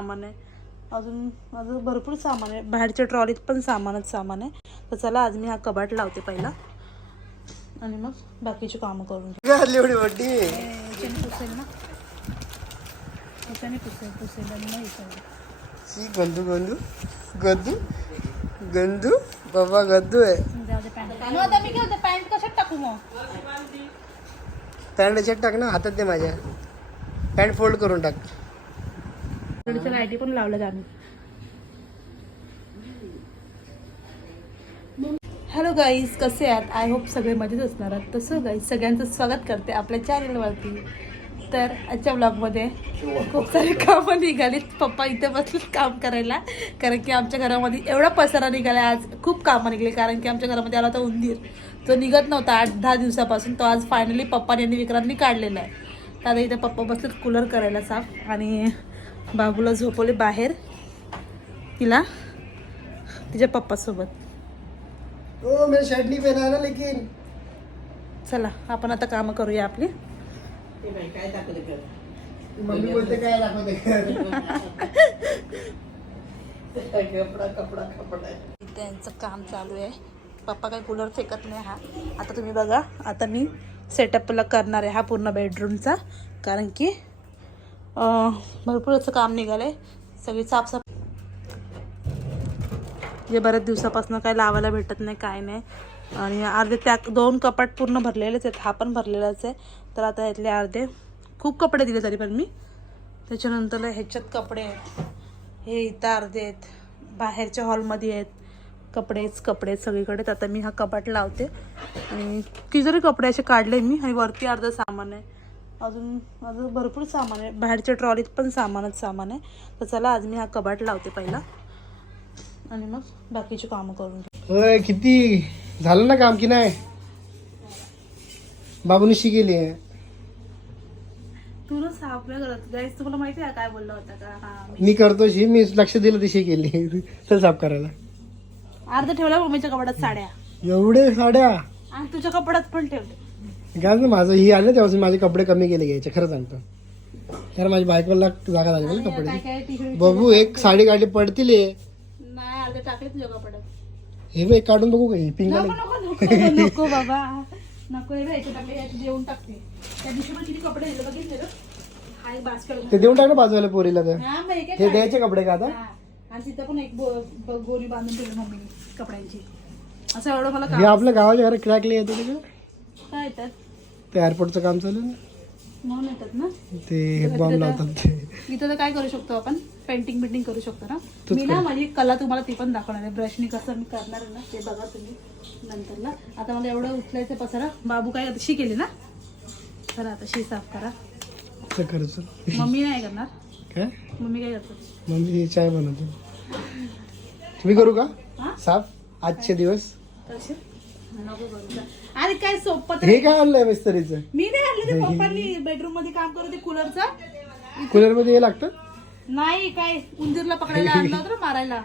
सामान आहे. अजून अजून भरपूर सामान आहे. बाहेरच्या ट्रॉलीत पण सामानच सामान आहे. तर चला आज मी हा कबाट लावते पहिला. आणि मग बाकीची कामं करून पुसेल ना? याच्याने पुसेल पुसेल आणि मग. शी गंदू गंदू. गंदू? गंदू? बाबा गंदू आहे. जाऊ दे पॅन्ट. आता मी घेऊ पॅन्ट कशात टाकू मग? पॅन्ट याच्यात टाक ना हातात दे माझ्या. पॅन्ट फोल्ड करून टाक. थोडीच्या लाईटी पण लावल्यात आम्ही. हॅलो गाईज कसे आहात? आय होप सगळे मजेत असणार आहात. तसं गाईज सगळ्यांचं स्वागत करते आपल्या चॅनलवरती तर आजच्या ब्लॉगमध्ये खूप सारे कामं निघालीत. पप्पा इथे बसलेत काम करायला. कारण की आमच्या घरामध्ये एवढा पसारा निघाला आज खूप कामं निघले. कारण की आमच्या घरामध्ये आला होता उंदीर. जो निघत नव्हता आठ दहा दिवसापासून. तो आज फायनली पप्पाने आणि विक्रांतनी काढलेला आहे. तर आता इथे पप्पा बसलेत कूलर करायला साफ. आणि बाबूला झोपवले बाहेर. तिला. तिच्या पप्पासोबत. ओ मेरा शर्ट नहीं पहना ना लेकिन. चला आपण आता कामं करूया आपली. मम्मी बोलते काय दाखवते इथे यांचं काम चालू आहे. पप्पा काही कूलर फेकत नाही हा. आता तुम्ही बघा आता मी सेटअपला करणार आहे हा पूर्ण बेडरूमचा कारण की भरपूर असं काम निघालं आहे सगळी साफसाफ जे बऱ्याच दिवसापासून काय लावायला भेटत नाही काय नाही. आणि अर्धे त्या दोन कपाट पूर्ण भरलेलेच आहेत हा पण भरलेलाच आहे. तर आता यातले अर्धे खूप कपडे दिले तरी पण मी. त्याच्यानंतर ह्याच्यात कपडे आहेत. हे इथं अर्धे आहेत. बाहेरच्या हॉलमध्ये आहेत. कपडेच कपडे आहेत सगळीकडे. तर आता मी हा कपाट लावते. आणि किती जरी कपडे असे काढले मी आणि वरती अर्धं सामान आहे. अजून अजून भरपूर सामान आहे. बाहेरच्या ट्रॉलीत पण सामानच सामान आहे. तर चला आज मी हा कबाट लावते पहिला. आणि मग बाकीची कामं करून होय किती? झालं ना काम की नाही? बाबूने शिकेली आहे. तू ना साफ नाही करत गाईस तुम्हाला माहिती आहे काय बोलला होता का? हा मी मी करतो शी मी लक्ष दिलं तशी केली चल साफ करायला. अर्ध ठेवल्या मम्मीच्या कपड्यात साड्या. एवढे साड्या? आणि तुझ्या कपड्यात पण ठेवले काय ना माझं ही आलं तेव्हा माझे कपडे कमी केले घ्यायचे खरं सांगतो. कारण माझ्या बायकोला जागा झाली ना कपडे बघू एक साडी काढली पडतील हे. टाकले हे बघ, एक काढून बघू का? हे पिंक नको बाबा. नको टाकले टाकते. त्या दिवशी पण किती कपडे बघितले ते देऊन टाक ना बाजूला पोरीला तर हा द्यायचे कपडे का आता. आणि तिथं पण एक गोरी बांधून ठेवली मम्मीने कपड्यांची. असं एवढं मला आपल्या गावाच्या घरात क्रॅकले येते तिकडे काय येतात? ते एअरपोर्टचं काम चालू आहे ना? म्हणून येतात ना? ते बॉम्ब लावतात ते. इथं तर काय करू शकतो आपण? पेंटिंग बिंटिंग करू शकतो ना? तूच मी ना माझी कला तुम्हाला ती पण दाखवणार आहे. ब्रशनी कसं मी करणार आहे ना ते बघा तुम्ही नंतरला. आता मला एवढं उचलायचं पसारा. बाबू काय शी केली ना? चला आता शी साफ करा. असं खर्च मम्मी नाही करणार. काय? मम्मी काय करतात? मम्मी चाय बनवतो. तुम्ही करू का? हा? साफ? आजचे दिवस? नको करू. जा. अरे काय सोपं तर हे काय आणलंय मिस्त्रीचं? मी नाही आणले ते पप्पांनी बेडरूममध्ये काम करत ते कूलरचं कूलरमध्ये हे लागतं? नाही काय उंदीरला पकडायला आणलं होतं ना मारायला.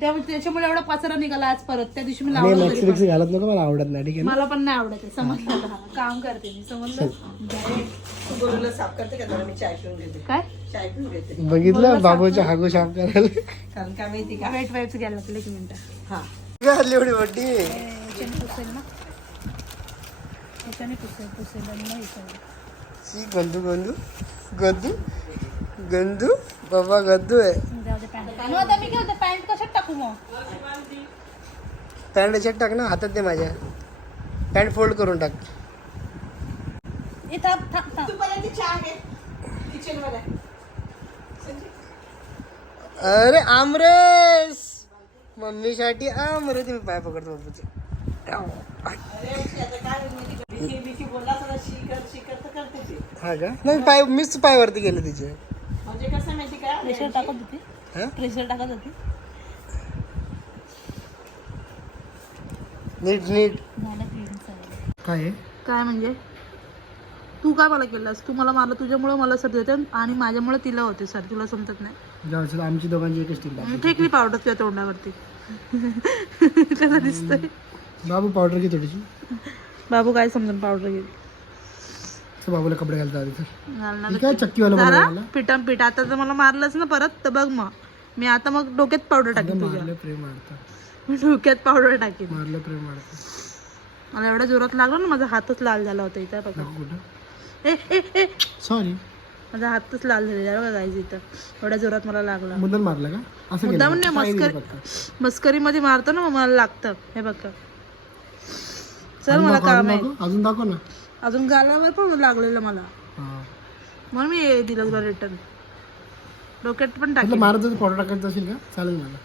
त्यामुळे त्याच्यामुळे एवढा पसारा निघाला आज परत. त्या दिवशी मी आणि लावलं घालत नको मला आवडत नाही ठीक आहे मला पण नाही आवडत समजलं का? काम करते मी समजलं? काय? बघितलं बाबूच्या हागू साफ करायला. वेट वाईप्स घ्यायला लागले एक मिनिट. घातली एवढी मोठी. याच्याने पुसेल ना? याच्याने पुसेल पुसेल आणि मग याच्याने. शी गंदू गंदू. गंदू गंदू बाबा गंदू आहे. जाऊ दे पॅन्ट आणि आता मी घेऊ पॅन्ट कशात टाकू मग? पॅन्ट याच्यात टाक ना हातात दे माझ्या. पॅन्ट फोल्ड करून टाक. थांब थांब. अरे आमरेस! मम्मीसाठी आमरे तुम्ही पाय पकडतो बाबूचे हा का? नाही पाय मीच पायवरती गेले तिचे. प्रेशर टाकत होती? हा? प्रेशर टाकत होती? नीट नीट. काय? काय म्हणजे? तू काय मला केलंस? तू मला मारलं तुझ्यामुळे मला सर्दी होते आणि माझ्यामुळे तिला होते सर तुला समजत नाही? जाऊ आमची दोघांची एकच टीम पावडर तुझ्या तोंडावरती. कसं दिसतंय? बाबू पावडर घे थोडीशी बाबू काय समजून पावडर चल बाबूला कपडे घालता आधी ठीक आहे चक्कीवाला जरा बनवायला पिठम पीठ आता तर मला मारलंच ना परत तर बघ मग. मी आता मग डोक्यात पावडर टाकेन तुझ्या. मारलं प्रेम मारतं. मी डोक्यात पावडर टाकेन. मारलं प्रेम मारतं. मला एवढ्या जोरात लागलं ना माझा हातच लाल झाला होता इथं बघा. नको कुठं. ए ए ए. सॉरी माझा हातच लाल झालेला बघा गाईज इथं. एवढ्या जोरात मला लागला. मुद्दल मारलं का? असं केलं मुद्दाम नाही पाय दिले मस्करी फक्त. मस्करीमध्ये मारतो ना मग मला लागतं. हे बघा. चल मला काम आहे. अजून दाखव ना. अजून गालावर पण लागलेलं मला. हा. म्हणून मी हे दिलं तुला रिटर्न डोक्यात पण टाकेल मारत पावडर टाकायचं असेल का? चालेल मला.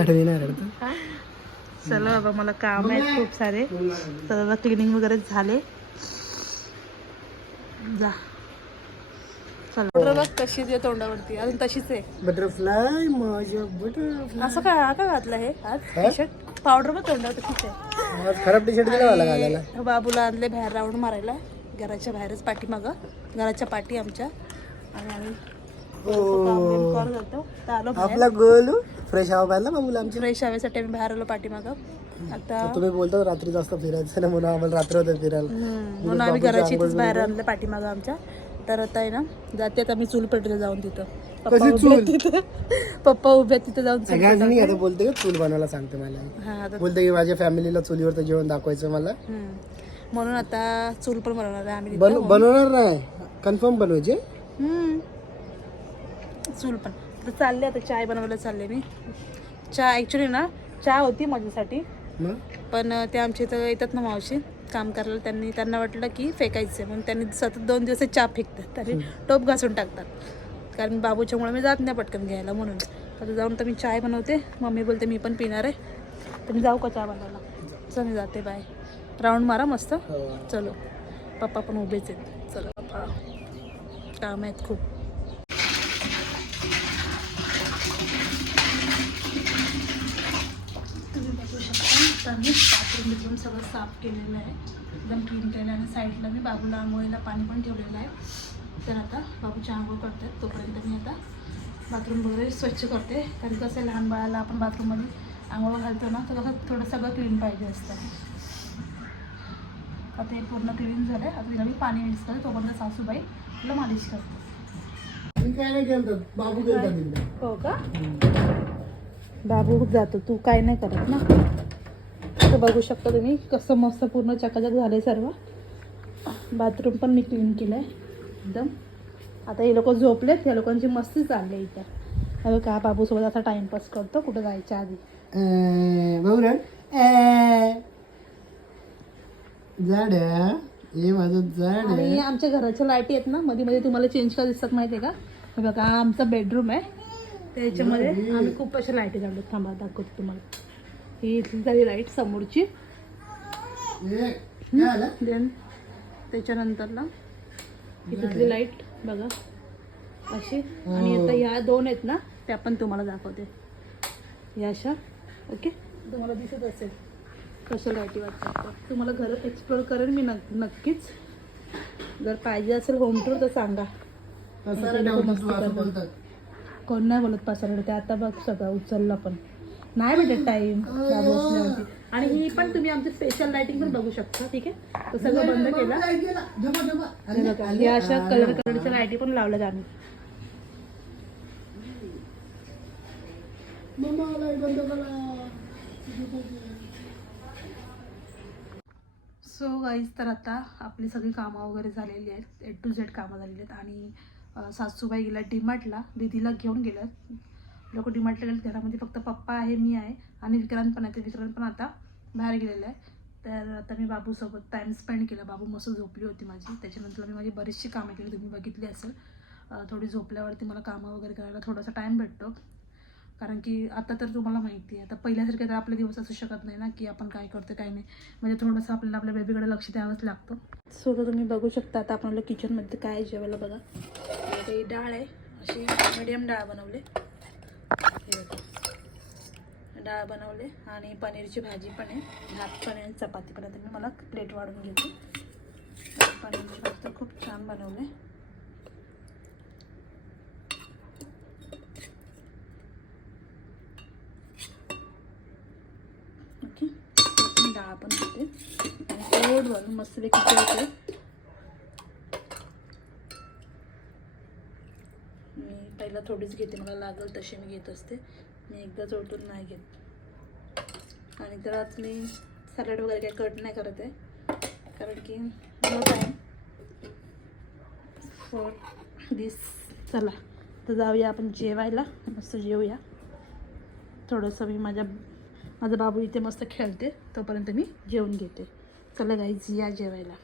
रडवी नाही रडत. चला बाबा मला काम आहेत खूप सारे. सर्व क्लिनिंग वगैरे झाले. जा. चला. बघ कशी आहे तोंडावरती. अजून तशीच आहे. बटरफ्लाय माझ्या बटरफ्लाय असं काय हा का घातलं हे? आज? टी शर्ट पावडर पण तोंडावर आहे. आज खराब टी शर्ट बाबूला आणले बाहेर राऊंड मारायला. घराच्या बाहेरच पाठीमागं. घराच्या पाठी आमच्या. आणि आम्ही आपला गोलू फ्रेश हवा पाहिला बाबूला आमची फ्रेश हवेसाठी आम्ही बाहेर आलो पाठीमागं. आता तुम्ही बोलता रात्री जास्त फिरायचं ना म्हणून आम्हाला रात्र होतं फिरायला. म्हणून आम्ही घराची बाहेर आणलं पाठीमागं आमच्या. तर आता आहे ना? जाते आता मी चूल पेटले जाऊन तिथं. पप्पा उभे आहेत तिथं. पप्पा उभे आहेत तिथं जाऊन चूल सगळ्यांनी नाही आता बोलते का? चूल बनवायला सांगते मला. हा आता बोलते की माझ्या फॅमिलीला चुलीवरचं जेवण दाखवायचं मला. हम्म. म्हणून आता चूल पण बनवणार आहे आम्ही बन बनवणार नाही. कन्फर्म बनवायचे? हम्म. चूल पण. तर चालले आता चाय बनवायला चालले मी. चहा ॲक्च्युली ना चहा होती माझ्यासाठी. मग? पण ते आमच्या इथं येतात ना मावशी. काम करायला त्यांनी त्यांना वाटलं की फेकायचं आहे म्हणून त्यांनी सतत दोन दिवस चहा फेकतात. तरी टोप घासून टाकतात. कारण बाबूच्यामुळे मी जात नाही पटकन घ्यायला म्हणून. आता जाऊन तर मी चाय बनवते. मम्मी बोलते मी पण पिणार आहे. तर मी जाऊ का चहा बनवायला? चल मी जाते. बाय. राऊंड मारा मस्त. चलो. पप्पा पण उभेच आहेत. चलो पप्पा. काम आहेत खूप तुम्ही बघू तर मी बाथरूम बिथरूम सगळं साफ केलेलं आहे. एकदम क्लीन केलं आहे. आणि साईडला मी बाबूला आंघोळीला पाणी पण ठेवलेलं आहे. तर आता बाबूची आंघोळ करतात तोपर्यंत मी आता बाथरूम वगैरे स्वच्छ करते. कारण कसं आहे, लहान बाळाला आपण बाथरूममध्ये आंघोळ घालतो ना तर कसं थोडं सगळं क्लीन पाहिजे असतं. आता हे पूर्ण क्लीन झालं आहे आता तिला मी पाणी मिक्स करते. तोपर्यंत सासूबाई तिला मालिश करते. काय नाही केलं बाबू हो का? बाबू जातो. तू काय नाही करत ना? तर बघू शकता तुम्ही कसं मस्त पूर्ण चकाचक झाले सर्व. बाथरूम पण मी क्लीन केलं आहे एकदम. आता हे लोक झोपलेत या लोकांची मस्ती चालली आहे इथं. का बाबूसोबत असा टाइमपास करतो कुठं जायच्या आधी. झाड हे माझं झाड. आणि आमच्या घराच्या लाईटी आहेत ना मध्ये मध्ये तुम्हाला चेंज का दिसतात माहिती आहे का? बघा आमचा बेडरूम आहे. त्याच्यामध्ये आम्ही खूप अशा लाईटी लावल्या थांबा दाखवतो तुम्हाला. ही इथली झाली लाइट समोरची. हे? देन त्याच्यानंतरला इथली लाइट बघा. अशी. आणि आता ह्या दोन आहेत ना त्या पण तुम्हाला दाखवते. या अशा. ओके तुम्हाला दिसत असेल. कशा लाईटी वाटतात. तुम्हाला घर एक्सप्लोर करेन मी नक नक्कीच. जर पाहिजे असेल होम टूर तर सांगा. कोण नाही बोलत पसरड ते आता बघ सगळं उचललं पण. नाही भेटत टाइम बाबू असल्यावरती आणि ही पण तुम्ही आमची स्पेशल लाइटिंग पण बघू शकता ठीक आहे? तर सगळं बंद केलं. या अशा कलर कलरच्या लाईटी पण लावल्यात आम्ही. करा. सो गाईज तर आता आपली सगळी कामं वगैरे झालेली आहेत. ए टू झेड कामं झालेली आहेत. आणि सासूबाई गेल्या डीमार्टला दीदीला घेऊन गेल्यात. लोक डीमार्टला गेले घरामध्ये म्हणजे फक्त पप्पा आहे मी आहे आणि विक्रांत पण आहे ते विक्रांत पण आता बाहेर गेलेलं आहे. तर आता मी बाबूसोबत टाईम स्पेंड केला. बाबू मस्त झोपली होती माझी. त्याच्यानंतर मी माझी बरीचशी कामं केली. तुम्ही बघितली असेल. थोडी झोपल्यावरती मला कामं वगैरे करायला थोडासा टाईम भेटतो. कारण की आता तर तुम्हाला माहिती आहे. आता पहिल्यासारखे तर आपले दिवस असू शकत नाही ना की आपण काय करतो काय नाही. म्हणजे थोडंसं आपल्याला आपल्या बेबीकडे लक्ष द्यावंच लागतं. सो तुम्ही बघू शकता आता आपल्याला किचनमध्ये काय आहे जेवायला बघा. डाळ आहे. अशी मिडियम डाळ बनवली. डाळ बनवले आणि पनीरची भाजी पण आहे. भात पण आहे चपाती पण आहे. मी मला प्लेट वाढून घेते. पनीरची भाजी तर खूप छान बनवले. ओके. डाळ पण घेते आणि गोड बनवून मस्तपैकी जेवते थोडीच घेते मला लागेल तशी मी घेत असते. मी एकदा जोडून नाही घेत. आणि तर आज मी सॅलड वगैरे काही कट नाही करत आहे कारण की नो टाईम फॉर दिस चला तर जाऊया आपण जेवायला. मस्त जेवूया. थोडंसं मी माझ्या माझा बाबू इथे मस्त खेळते तोपर्यंत मी जेवून घेते. चला गाईज या जेवायला.